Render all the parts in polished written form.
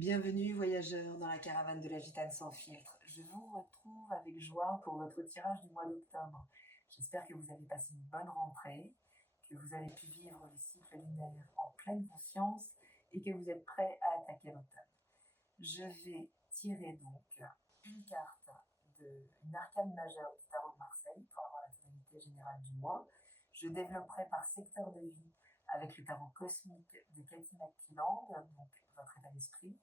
Bienvenue voyageurs dans la caravane de la Gitane sans filtre. Je vous retrouve avec joie pour votre tirage du mois d'octobre. J'espère que vous avez passé une bonne rentrée, que vous avez pu vivre le cycle lunaire en pleine conscience et que vous êtes prêts à attaquer l'automne. Je vais tirer donc une carte d'une arcane majeure du tarot de Marseille pour avoir la tonalité générale du mois. Je développerai par secteur de vie avec le tarot cosmique de Katie McKilland, donc votre état d'esprit,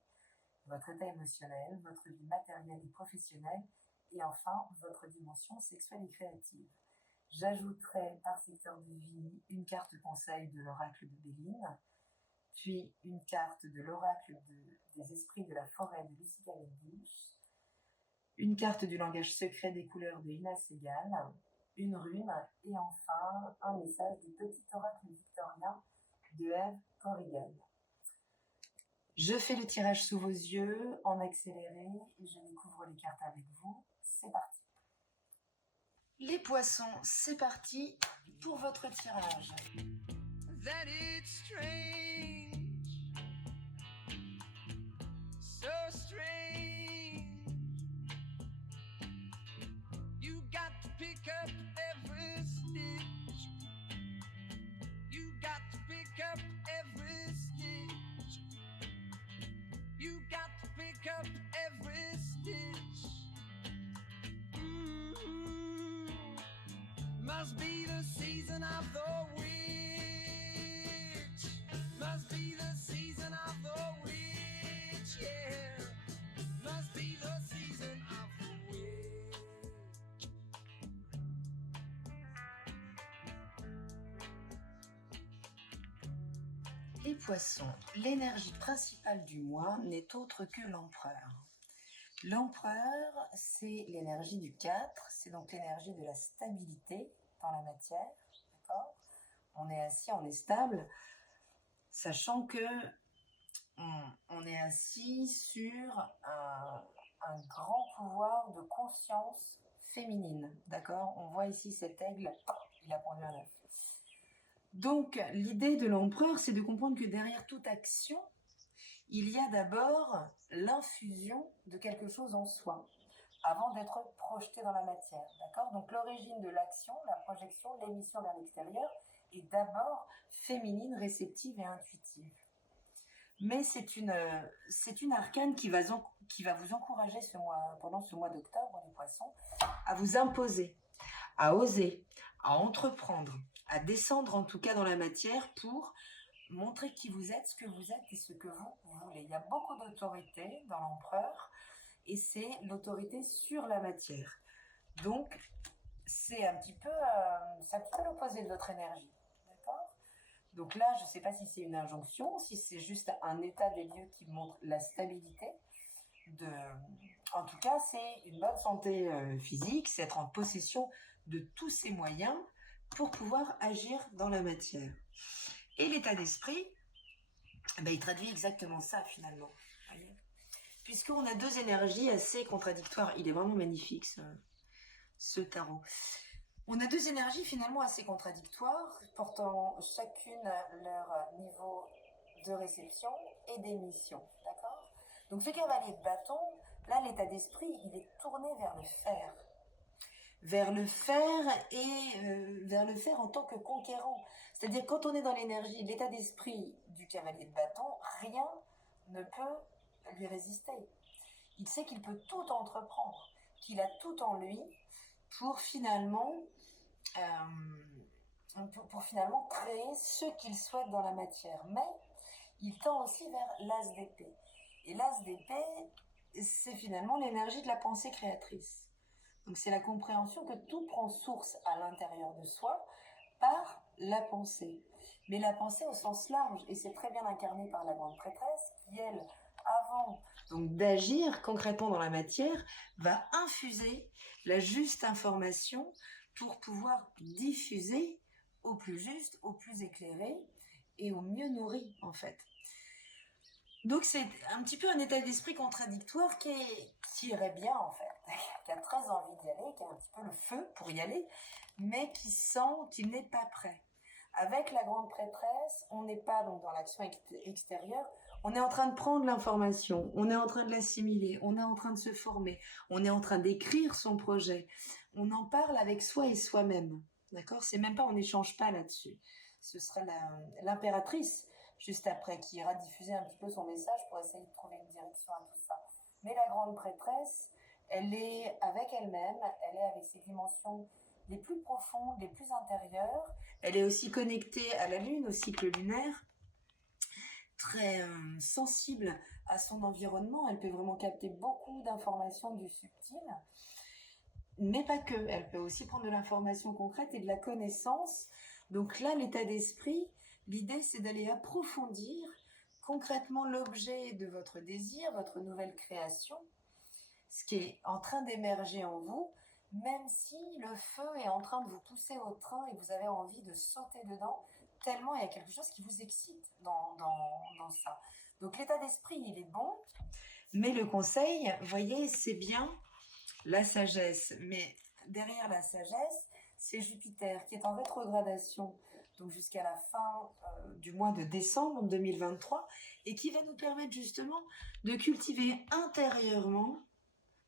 votre état émotionnel, votre vie matérielle et professionnelle, et enfin votre dimension sexuelle et créative. J'ajouterai par secteur de vie une carte conseil de l'oracle de Béline, puis une carte de l'oracle des esprits de la forêt de Lucy Cavendish, une carte du langage secret des couleurs de Ina Segal, une rune, et enfin un message du petit oracle victorien de Eve Corrigan. Je fais le tirage sous vos yeux, en accéléré, et je découvre les cartes avec vous. C'est parti. Les poissons, c'est parti pour votre tirage. That it's strange, so strange. You got to pick up every stitch. You got to pick up every stitch. You got to pick up every stitch. Must be the season of the witch. Must be the season of the witch, yeah. Must be the season of the witch. Les poissons, l'énergie principale du mois n'est autre que l'empereur. L'empereur, c'est l'énergie du 4, c'est donc l'énergie de la stabilité dans la matière, d'accord ? On est assis, on est stable, sachant que on est assis sur un grand pouvoir de conscience féminine, d'accord ? On voit ici cet aigle, il a pondu un œuf. Donc, l'idée de l'empereur, c'est de comprendre que derrière toute action, il y a d'abord l'infusion de quelque chose en soi, avant d'être projeté dans la matière, d'accord ? Donc l'origine de l'action, la projection, l'émission vers l'extérieur, est d'abord féminine, réceptive et intuitive. Mais c'est une arcane qui va vous encourager pendant ce mois d'octobre, les poissons, à vous imposer, à oser, à entreprendre, à descendre en tout cas dans la matière pour montrer qui vous êtes, ce que vous êtes et ce que vous voulez. Il y a beaucoup d'autorité dans l'empereur et c'est l'autorité sur la matière. Donc, c'est un petit peu l'opposé de votre énergie. D'accord ? Donc là, je ne sais pas si c'est une injonction, si c'est juste un état des lieux qui montre la stabilité. En tout cas, c'est une bonne santé physique, c'est être en possession de tous ses moyens pour pouvoir agir dans la matière. Et l'état d'esprit, il traduit exactement ça finalement. Voyez ? Puisqu'on a deux énergies assez contradictoires. Il est vraiment magnifique ce tarot. On a deux énergies finalement assez contradictoires, portant chacune leur niveau de réception et d'émission. D'accord ? Donc ce cavalier de bâton, là l'état d'esprit, il est tourné vers le fer. Vers le fer et vers le fer en tant que conquérant. C'est-à-dire quand on est dans l'énergie, l'état d'esprit du cavalier de bâton, rien ne peut lui résister. Il sait qu'il peut tout entreprendre, qu'il a tout en lui pour finalement créer ce qu'il souhaite dans la matière. Mais il tend aussi vers l'as d'épée. Et l'as d'épée, c'est finalement l'énergie de la pensée créatrice. Donc c'est la compréhension que tout prend source à l'intérieur de soi par la pensée. Mais la pensée au sens large, et c'est très bien incarné par la grande prêtresse, qui elle, avant donc d'agir concrètement dans la matière, va infuser la juste information pour pouvoir diffuser au plus juste, au plus éclairé et au mieux nourri en fait. Donc c'est un petit peu un état d'esprit contradictoire qui irait bien en fait, qui a très envie d'y aller, qui a un petit peu le feu pour y aller, mais qui sent qu'il n'est pas prêt. Avec la grande prêtresse, on n'est pas donc dans l'action extérieure, On est en train de prendre l'information, on est en train de l'assimiler, on est en train de se former, on est en train d'écrire son projet. On en parle avec soi et soi-même. D'accord? C'est même pas, on n'échange pas là-dessus. Ce sera l'impératrice, juste après, qui ira diffuser un petit peu son message pour essayer de trouver une direction à tout ça. Mais la grande prêtresse, elle est avec elle-même, elle est avec ses dimensions les plus profondes, les plus intérieures. Elle est aussi connectée à la Lune, au cycle lunaire, très sensible à son environnement. Elle peut vraiment capter beaucoup d'informations du subtil, mais pas que. Elle peut aussi prendre de l'information concrète et de la connaissance. Donc là, l'état d'esprit, l'idée, c'est d'aller approfondir concrètement l'objet de votre désir, votre nouvelle création, ce qui est en train d'émerger en vous, même si le feu est en train de vous pousser au train et vous avez envie de sauter dedans, tellement il y a quelque chose qui vous excite dans ça. Donc l'état d'esprit, il est bon, mais le conseil, vous voyez, c'est bien la sagesse. Mais derrière la sagesse, c'est Jupiter qui est en rétrogradation, donc jusqu'à la fin du mois de décembre 2023, et qui va nous permettre justement de cultiver intérieurement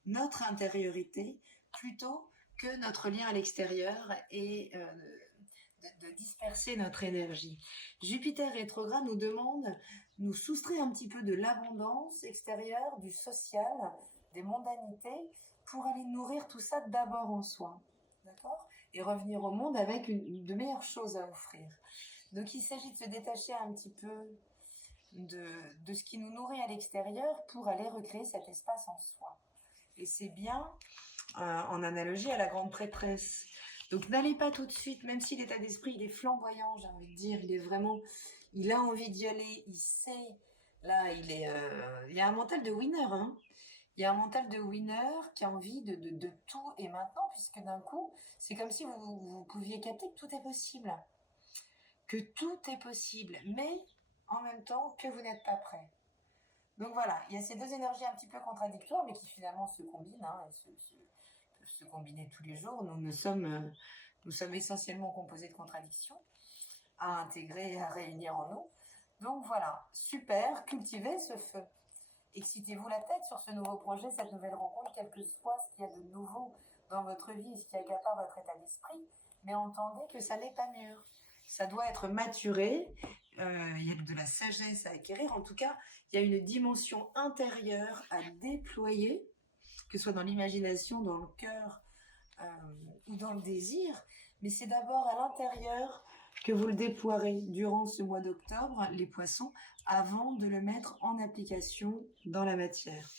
notre intériorité plutôt que notre lien à l'extérieur et de disperser notre énergie. Jupiter rétrograde nous demande, nous soustrait un petit peu de l'abondance extérieure, du social, des mondanités, pour aller nourrir tout ça d'abord en soi. D'accord ? Et revenir au monde avec de meilleures choses à offrir. Donc il s'agit de se détacher un petit peu de ce qui nous nourrit à l'extérieur pour aller recréer cet espace en soi. Et c'est bien en analogie à la grande prêtresse. Donc n'allez pas tout de suite, même si l'état d'esprit il est flamboyant, j'ai envie de dire, il a envie d'y aller, il sait, là il y a un mental de winner, hein. Il y a un mental de winner qui a envie de tout et maintenant, puisque d'un coup, c'est comme si vous pouviez capter que tout est possible. Que tout est possible, mais en même temps que vous n'êtes pas prêt. Donc voilà, il y a ces deux énergies un petit peu contradictoires, mais qui finalement se combinent, hein, et se combiner tous les jours. Nous sommes essentiellement composés de contradictions à intégrer et à réunir en nous. Donc voilà, super, cultivez ce feu. Excitez-vous la tête sur ce nouveau projet, cette nouvelle rencontre, quel que soit ce qu'il y a de nouveau dans votre vie, ce qui accapare votre état d'esprit, mais entendez que ça n'est pas mûr. Ça doit être maturé, il y a de la sagesse à acquérir, en tout cas, il y a une dimension intérieure à déployer, que ce soit dans l'imagination, dans le cœur ou dans le désir, mais c'est d'abord à l'intérieur que vous le déploierez durant ce mois d'octobre, les poissons, avant de le mettre en application dans la matière.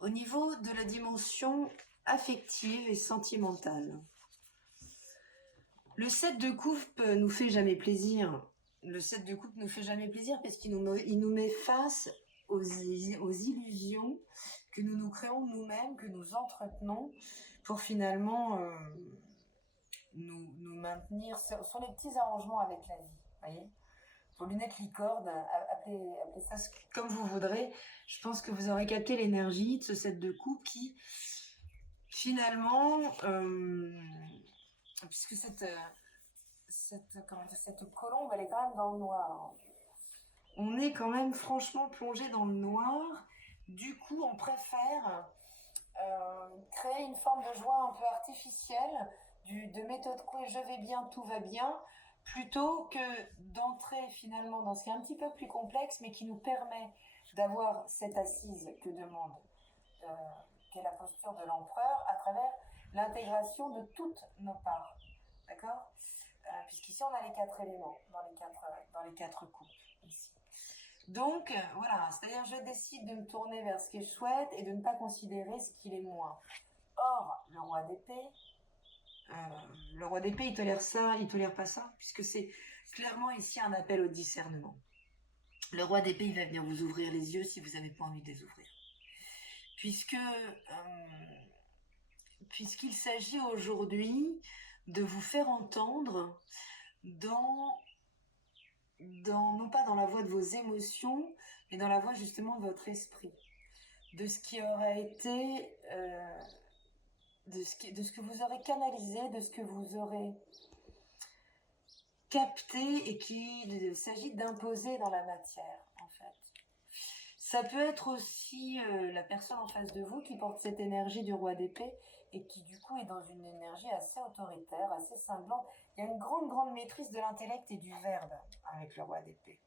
Au niveau de la dimension affective et sentimentale, le 7 de coupe nous fait jamais plaisir. Le 7 de coupe nous fait jamais plaisir parce qu'il nous met face aux illusions que nous nous créons nous-mêmes, que nous entretenons pour finalement nous maintenir sur les petits arrangements avec la vie. Voyez, vos lunettes licorne, appelez ça comme vous voudrez. Je pense que vous aurez capté l'énergie de ce 7 de coupe qui finalement puisque cette colombe, elle est quand même dans le noir. On est quand même franchement plongé dans le noir. Du coup, on préfère créer une forme de joie un peu artificielle, de méthode couée, je vais bien, tout va bien, plutôt que d'entrer finalement dans ce qui est un petit peu plus complexe, mais qui nous permet d'avoir cette assise que demande, qu'est la posture de l'empereur, à travers l'intégration de toutes nos parts. D'accord ? Puisqu'ici on a les 4 éléments dans les quatre coupes ici. Donc voilà, c'est-à-dire je décide de me tourner vers ce qui est chouette et de ne pas considérer ce qui est moins. Or, le roi d'épée, il tolère ça, il tolère pas ça, puisque c'est clairement ici un appel au discernement. Le roi d'épée, il va venir vous ouvrir les yeux si vous n'avez pas envie de les ouvrir. Puisqu'il s'agit aujourd'hui de vous faire entendre non pas dans la voix de vos émotions, mais dans la voix justement de votre esprit, de ce qui aurait été, de ce que vous aurez canalisé, de ce que vous aurez capté et qu'il s'agit d'imposer dans la matière, en fait. Ça peut être aussi la personne en face de vous qui porte cette énergie du roi d'épée et qui du coup est dans une énergie assez autoritaire, assez cinglante. Il y a une grande maîtrise de l'intellect et du verbe avec le roi d'épée.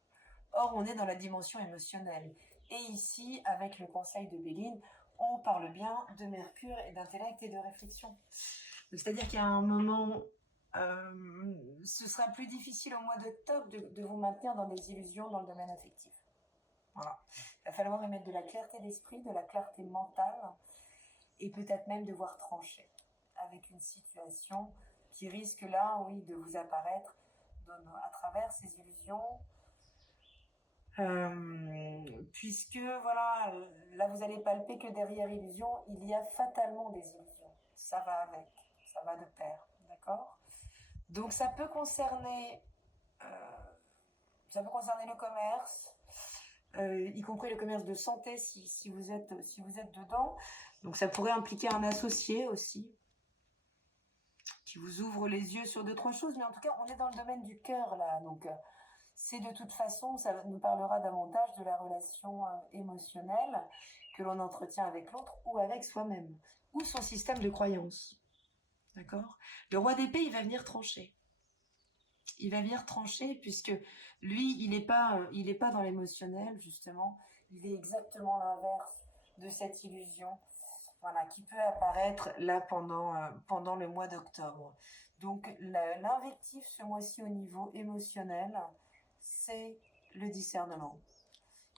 Or, on est dans la dimension émotionnelle. Et ici, avec le conseil de Béline, on parle bien de Mercure et d'intellect et de réflexion. C'est-à-dire qu'il y a un moment, ce sera plus difficile au mois d'octobre de vous maintenir dans des illusions dans le domaine affectif. Voilà. Il va falloir y mettre de la clarté d'esprit, de la clarté mentale, et peut-être même devoir trancher avec une situation qui risque là, oui, de vous apparaître à travers ces illusions. Puisque voilà, là vous allez palper que derrière illusion, il y a fatalement des illusions. Ça va avec, ça va de pair, d'accord? Donc ça peut concerner le commerce, y compris le commerce de santé si vous êtes dedans. Donc ça pourrait impliquer un associé aussi, qui vous ouvre les yeux sur 2-3 choses, mais en tout cas on est dans le domaine du cœur là, donc c'est de toute façon, ça nous parlera davantage de la relation émotionnelle que l'on entretient avec l'autre ou avec soi-même, ou son système de croyance. D'accord ? Le roi d'épée, il va venir trancher. Il va venir trancher puisque lui, il n'est pas dans l'émotionnel, justement. Il est exactement l'inverse de cette illusion, voilà, qui peut apparaître là pendant le mois d'octobre. Donc, l'invectif ce mois-ci au niveau émotionnel, c'est le discernement.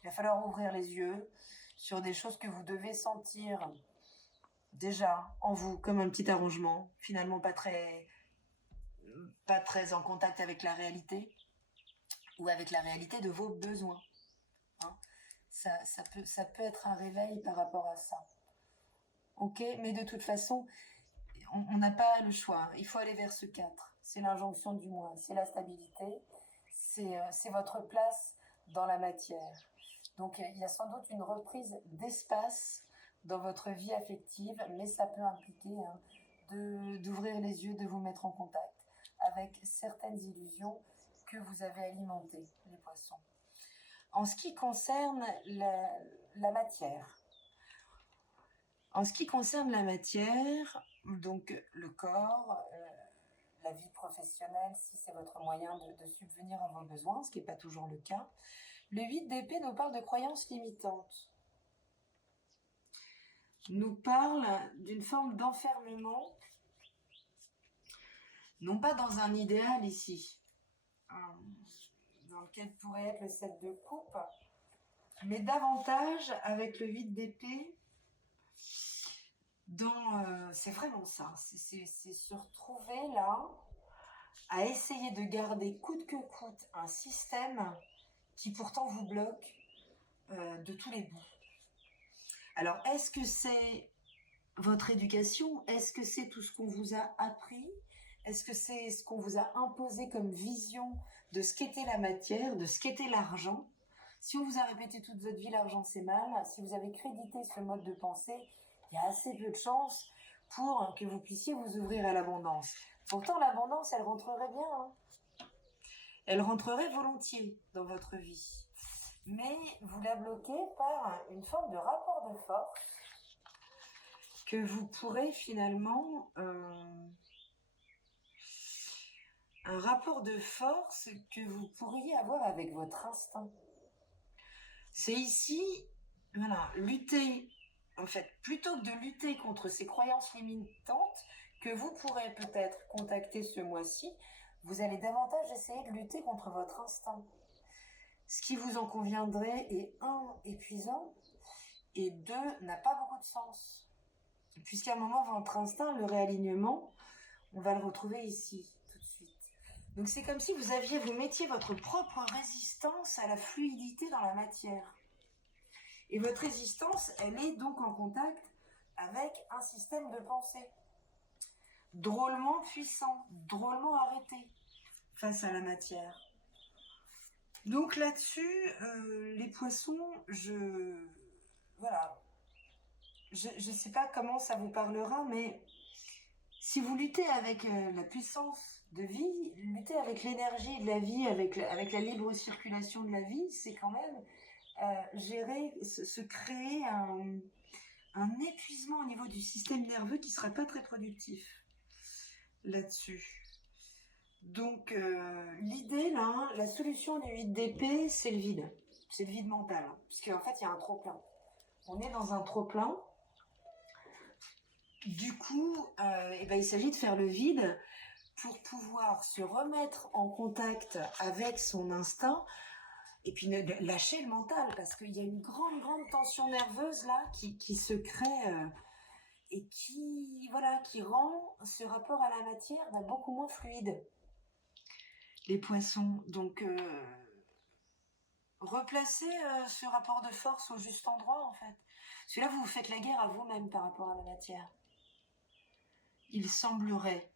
Il va falloir ouvrir les yeux sur des choses que vous devez sentir déjà en vous comme un petit arrangement, finalement pas très en contact avec la réalité ou avec la réalité de vos besoins. Hein, ça peut être un réveil par rapport à ça. Ok, mais de toute façon, on n'a pas le choix. Il faut aller vers ce 4. C'est l'injonction du mois, c'est la stabilité, c'est votre place dans la matière. Donc il y a sans doute une reprise d'espace dans votre vie affective, mais ça peut impliquer d'ouvrir les yeux, de vous mettre en contact avec certaines illusions que vous avez alimentées, les poissons. En ce qui concerne la matière, donc le corps, la vie professionnelle, si c'est votre moyen de subvenir à vos besoins, ce qui n'est pas toujours le cas. Le 8 d'épée nous parle de croyances limitantes. Nous parle d'une forme d'enfermement, non pas dans un idéal ici, dans lequel pourrait être le 7 de coupe, mais davantage avec le 8 d'épée, c'est vraiment ça, c'est se retrouver là, à essayer de garder coûte que coûte un système qui pourtant vous bloque de tous les bouts. Alors, est-ce que c'est votre éducation? Est-ce que c'est tout ce qu'on vous a appris? Est-ce que c'est ce qu'on vous a imposé comme vision de ce qu'était la matière, de ce qu'était l'argent? Si on vous a répété toute votre vie l'argent c'est mal, si vous avez crédité ce mode de pensée, il y a assez peu de chances pour que vous puissiez vous ouvrir à l'abondance. Pourtant, l'abondance, elle rentrerait bien. Hein. Elle rentrerait volontiers dans votre vie. Mais vous la bloquez par une forme de rapport de force que vous pourrez finalement... un rapport de force que vous pourriez avoir avec votre instinct. C'est ici, voilà, lutter, en fait, plutôt que de lutter contre ces croyances limitantes que vous pourrez peut-être contacter ce mois-ci, vous allez davantage essayer de lutter contre votre instinct. Ce qui vous en conviendrait est 1, épuisant, et 2, n'a pas beaucoup de sens. Puisqu'à un moment, votre instinct, le réalignement, on va le retrouver ici, tout de suite. Donc c'est comme si vous mettiez votre propre résistance à la fluidité dans la matière. Et votre résistance, elle est donc en contact avec un système de pensée drôlement puissant, drôlement arrêté face à la matière. Donc là-dessus, les poissons, je sais pas comment ça vous parlera, mais si vous luttez avec la puissance de vie, lutter avec l'énergie de la vie, avec la libre circulation de la vie, c'est quand même se créer un épuisement au niveau du système nerveux qui ne sera pas très productif là-dessus. Donc, l'idée, là, la solution du 8 d'épée, c'est le vide. C'est le vide mental. Puisqu'en fait, il y a un trop-plein. On est dans un trop-plein. Du coup, il s'agit de faire le vide pour pouvoir se remettre en contact avec son instinct et puis lâcher le mental. Parce qu'il y a une grande tension nerveuse, là, qui se crée et qui rend ce rapport à la matière beaucoup moins fluide. Les poissons, donc replacez ce rapport de force au juste endroit en fait. Parce que là vous faites la guerre à vous-même par rapport à la matière. Il semblerait.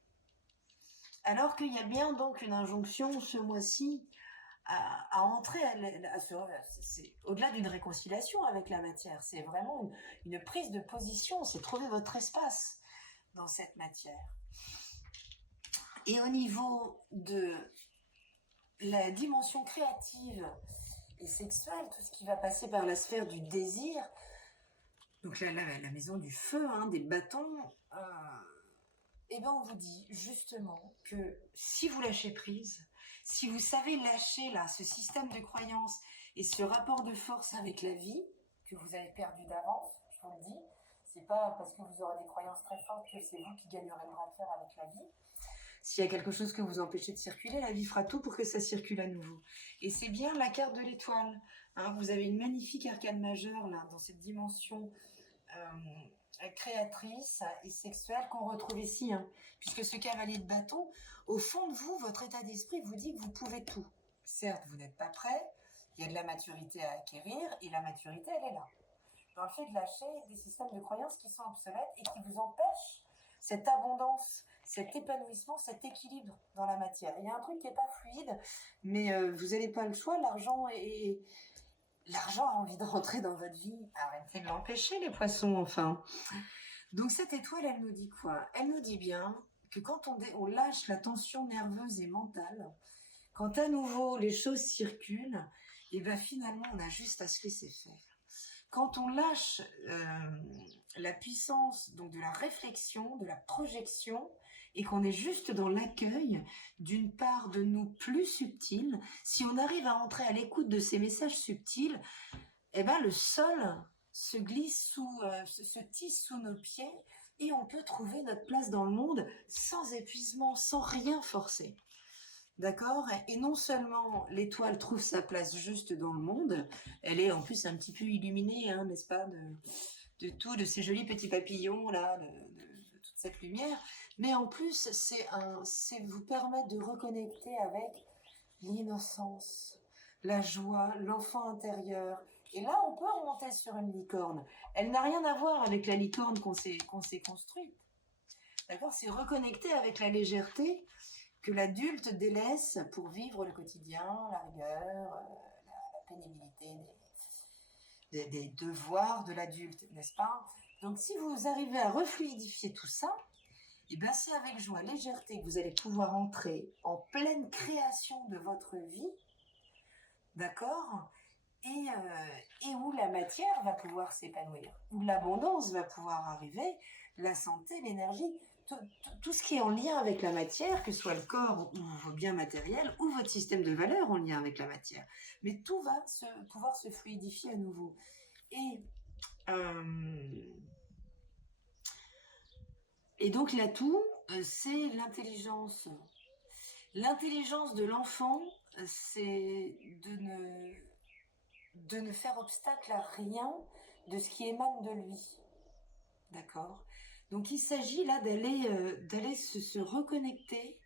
Alors qu'il y a bien donc une injonction ce mois-ci à entrer c'est au-delà d'une réconciliation avec la matière, c'est vraiment une prise de position, c'est trouver votre espace dans cette matière. Et au niveau de la dimension créative et sexuelle, tout ce qui va passer par la sphère du désir, donc là, la maison du feu, des bâtons, on vous dit justement que si vous lâchez prise, si vous savez lâcher là ce système de croyance et ce rapport de force avec la vie que vous avez perdu d'avance, je vous le dis, c'est pas parce que vous aurez des croyances très fortes que c'est vous qui gagnerez le bras de fer avec la vie. S'il y a quelque chose que vous empêchez de circuler, la vie fera tout pour que ça circule à nouveau. Et c'est bien la carte de l'étoile. Vous avez une magnifique arcane majeure là, dans cette dimension créatrice et sexuelle qu'on retrouve ici. Puisque ce cavalier de bâton, au fond de vous, votre état d'esprit vous dit que vous pouvez tout. Certes, vous n'êtes pas prêt, il y a de la maturité à acquérir, et la maturité, elle est là. Dans le fait de lâcher des systèmes de croyances qui sont obsolètes et qui vous empêchent cette abondance, cet épanouissement, cet équilibre dans la matière. Il y a un truc qui n'est pas fluide, mais vous n'avez pas le choix, l'argent a envie de rentrer dans votre vie. Arrêtez de l'empêcher, les poissons, enfin. Donc cette étoile, elle nous dit quoi? Elle nous dit bien que quand on lâche la tension nerveuse et mentale, quand à nouveau les choses circulent, et finalement on a juste à se laisser faire. Quand on lâche la puissance donc de la réflexion, de la projection, et qu'on est juste dans l'accueil d'une part de nous plus subtile, si on arrive à entrer à l'écoute de ces messages subtils, le sol se glisse se tisse sous nos pieds et on peut trouver notre place dans le monde sans épuisement, sans rien forcer. D'accord? Et non seulement l'étoile trouve sa place juste dans le monde, elle est en plus un petit peu illuminée, n'est-ce pas, de ces jolis petits papillons là, de toute cette lumière, mais en plus c'est vous permettre de reconnecter avec l'innocence, la joie, l'enfant intérieur. Et là on peut remonter sur une licorne. Elle n'a rien à voir avec la licorne qu'on s'est construite. D'accord? C'est reconnecter avec la légèreté que l'adulte délaisse pour vivre le quotidien, la rigueur, la pénibilité des devoirs de l'adulte, n'est-ce pas? Donc si vous arrivez à refluidifier tout ça, c'est avec joie, légèreté que vous allez pouvoir entrer en pleine création de votre vie, d'accord? Et où la matière va pouvoir s'épanouir, où l'abondance va pouvoir arriver, la santé, l'énergie, tout ce qui est en lien avec la matière, que ce soit le corps ou vos biens matériels, ou votre système de valeurs en lien avec la matière. Mais tout va pouvoir se fluidifier à nouveau. Et donc l'atout, c'est l'intelligence. L'intelligence de l'enfant, c'est de ne faire obstacle à rien de ce qui émane de lui. D'accord? Donc il s'agit là d'aller se reconnecter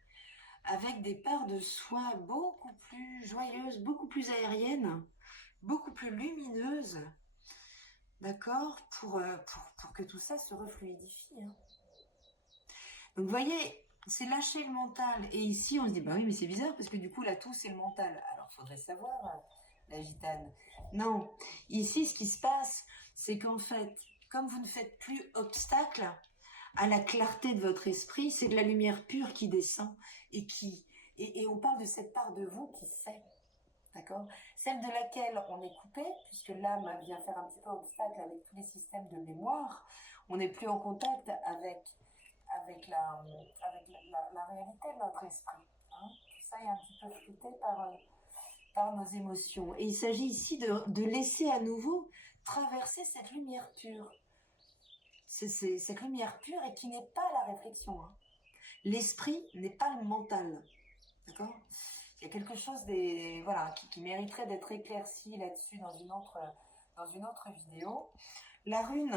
avec des parts de soi beaucoup plus joyeuses, beaucoup plus aériennes, beaucoup plus lumineuses, d'accord, pour que tout ça se refluidifie. Donc vous voyez, c'est lâcher le mental. Et ici on se dit, oui mais c'est bizarre parce que du coup l'atout c'est le mental. Alors il faudrait savoir, la gitane. Non, ici ce qui se passe, c'est qu'en fait, comme vous ne faites plus obstacle à la clarté de votre esprit, c'est de la lumière pure qui descend et on parle de cette part de vous qui sait, d'accord? Celle de laquelle on est coupé, puisque l'âme vient faire un petit peu obstacle avec tous les systèmes de mémoire, on n'est plus en contact avec la réalité de notre esprit. Hein. Tout ça est un petit peu fruité par nos émotions. Et il s'agit ici de laisser à nouveau traverser cette lumière pure. C'est cette lumière pure et qui n'est pas la réflexion. Hein. L'esprit n'est pas le mental. D'accord ? Il y a quelque chose qui mériterait d'être éclairci là-dessus dans une autre vidéo. La rune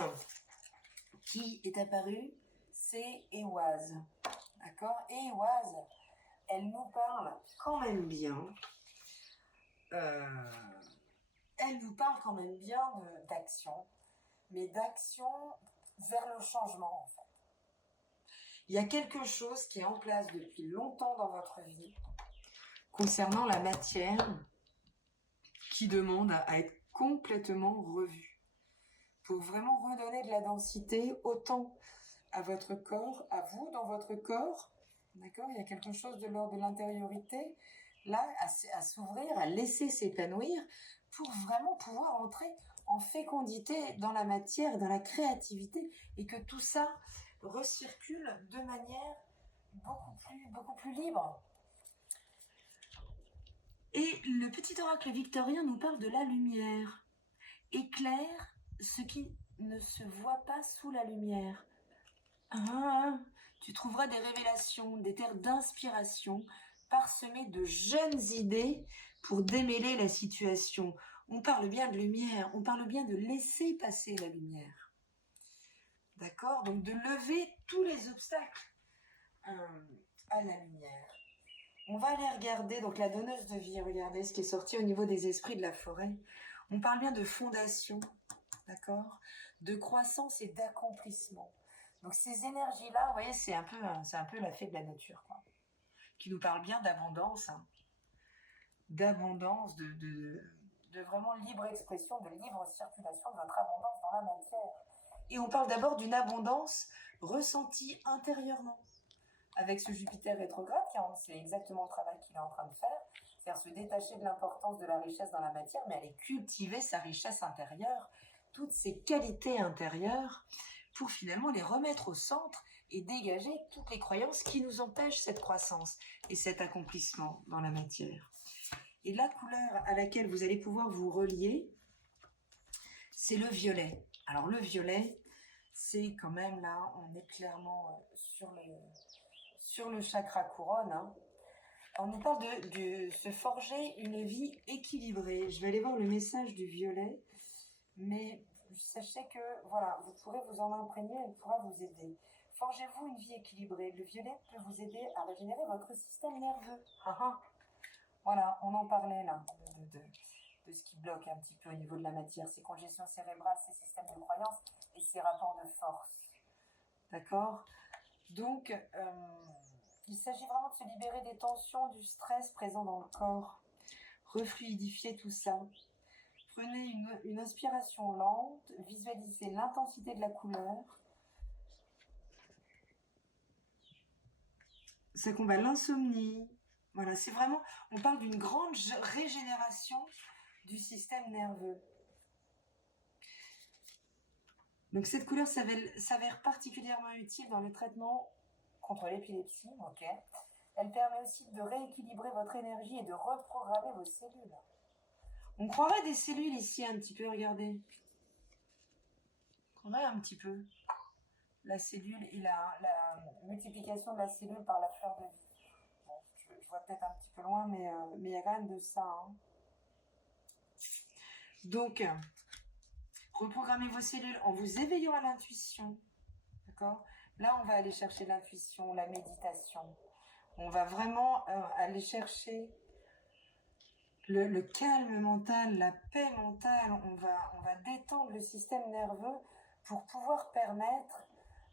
qui est apparue, c'est Ehwaz. D'accord ? Ehwaz, elle nous parle quand même bien. Elle nous parle quand même bien d'action, mais d'action vers le changement en fait. Il y a quelque chose qui est en place depuis longtemps dans votre vie concernant la matière qui demande à être complètement revue pour vraiment redonner de la densité autant à votre corps, à vous dans votre corps. D'accord ? Il y a quelque chose de l'ordre de l'intériorité là à s'ouvrir, à laisser s'épanouir pour vraiment pouvoir entrer en fécondité dans la matière, dans la créativité et que tout ça recircule de manière beaucoup plus libre. Et le petit oracle victorien nous parle de la lumière. Éclaire ce qui ne se voit pas sous la lumière. Tu trouveras des révélations, des terres d'inspiration parsemées de jeunes idées pour démêler la situation. On parle bien de lumière, on parle bien de laisser passer la lumière. D'accord ? Donc de lever tous les obstacles à la lumière. On va aller regarder donc la donneuse de vie, regardez ce qui est sorti au niveau des esprits de la forêt. On parle bien de fondation, d'accord ? De croissance et d'accomplissement. Donc ces énergies-là, vous voyez, c'est un peu la fée de la nature, quoi, qui nous parle bien d'abondance, hein, d'abondance, de vraiment libre expression, de libre circulation de votre abondance dans la matière. Et on parle d'abord d'une abondance ressentie intérieurement. Avec ce Jupiter rétrograde, c'est exactement le travail qu'il est en train de faire, c'est-à-dire se détacher de l'importance de la richesse dans la matière, mais aller cultiver sa richesse intérieure, toutes ses qualités intérieures, pour finalement les remettre au centre et dégager toutes les croyances qui nous empêchent cette croissance et cet accomplissement dans la matière. Et la couleur à laquelle vous allez pouvoir vous relier, c'est le violet. Alors le violet, c'est quand même là, on est clairement sur le chakra couronne. Hein. On nous parle de se forger une vie équilibrée. Je vais aller voir le message du violet, mais sachez que voilà, vous pourrez vous en imprégner, elle pourra vous aider. Forgez-vous une vie équilibrée. Le violet peut vous aider à régénérer votre système nerveux. Voilà, on en parlait là, de ce qui bloque un petit peu au niveau de la matière, ces congestions cérébrales, ces systèmes de croyances et ces rapports de force. D'accord ? Donc, il s'agit vraiment de se libérer des tensions, du stress présent dans le corps, refluidifier tout ça. Prenez une inspiration lente, visualisez l'intensité de la couleur. Ça combat l'insomnie. Voilà, c'est vraiment, on parle d'une grande régénération du système nerveux. Donc cette couleur s'avère particulièrement utile dans le traitement contre l'épilepsie, ok. Elle permet aussi de rééquilibrer votre énergie et de reprogrammer vos cellules. On croirait des cellules ici un petit peu, regardez. On a un petit peu la cellule et la multiplication de la cellule par la fleur de vie. Bon, je vois peut-être un petit peu loin, mais il y a quand même de ça. Hein. Donc, reprogrammez vos cellules en vous éveillant à l'intuition. D'accord ? Là, on va aller chercher l'intuition, la méditation. On va vraiment aller chercher le calme mental, la paix mentale. On va détendre le système nerveux pour pouvoir permettre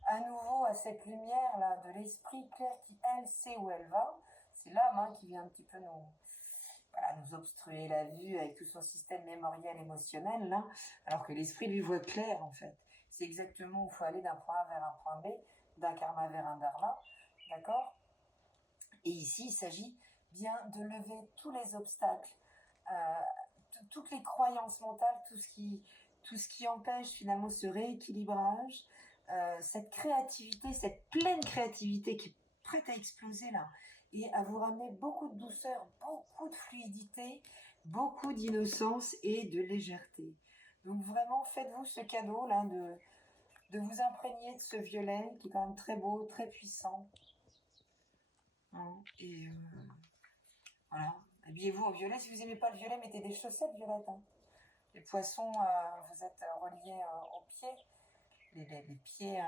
à nouveau à cette lumière-là de l'esprit clair qui, elle, sait où elle va. C'est l'âme qui vient un petit peu nous obstruer la vue avec tout son système mémoriel émotionnel, là, alors que l'esprit lui voit clair, en fait. C'est exactement où il faut aller d'un point A vers un point B, d'un karma vers un dharma, d'accord ? Et ici, il s'agit bien de lever tous les obstacles toutes les croyances mentales, tout ce qui empêche finalement ce rééquilibrage, cette créativité, cette pleine créativité qui est prête à exploser là, et à vous ramener beaucoup de douceur, beaucoup de fluidité, beaucoup d'innocence et de légèreté. Donc vraiment, faites-vous ce cadeau là de vous imprégner de ce violet qui est quand même très beau, très puissant. Hein, et voilà, habillez-vous au violet. Si vous n'aimez pas le violet, mettez des chaussettes violettes. Hein. Les poissons, vous êtes reliés aux pieds, les pieds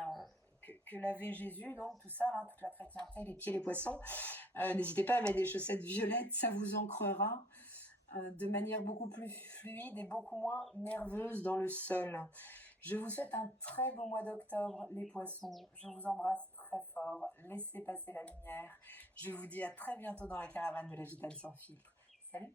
que lavait Jésus, donc tout ça, là, toute la chrétienté, les pieds, les poissons. N'hésitez pas à mettre des chaussettes violettes, ça vous ancrera de manière beaucoup plus fluide et beaucoup moins nerveuse dans le sol. Je vous souhaite un très beau mois d'octobre, les poissons. Je vous embrasse très fort. Laissez passer la lumière. Je vous dis à très bientôt dans la caravane de la Gitane sans filtre. Salut!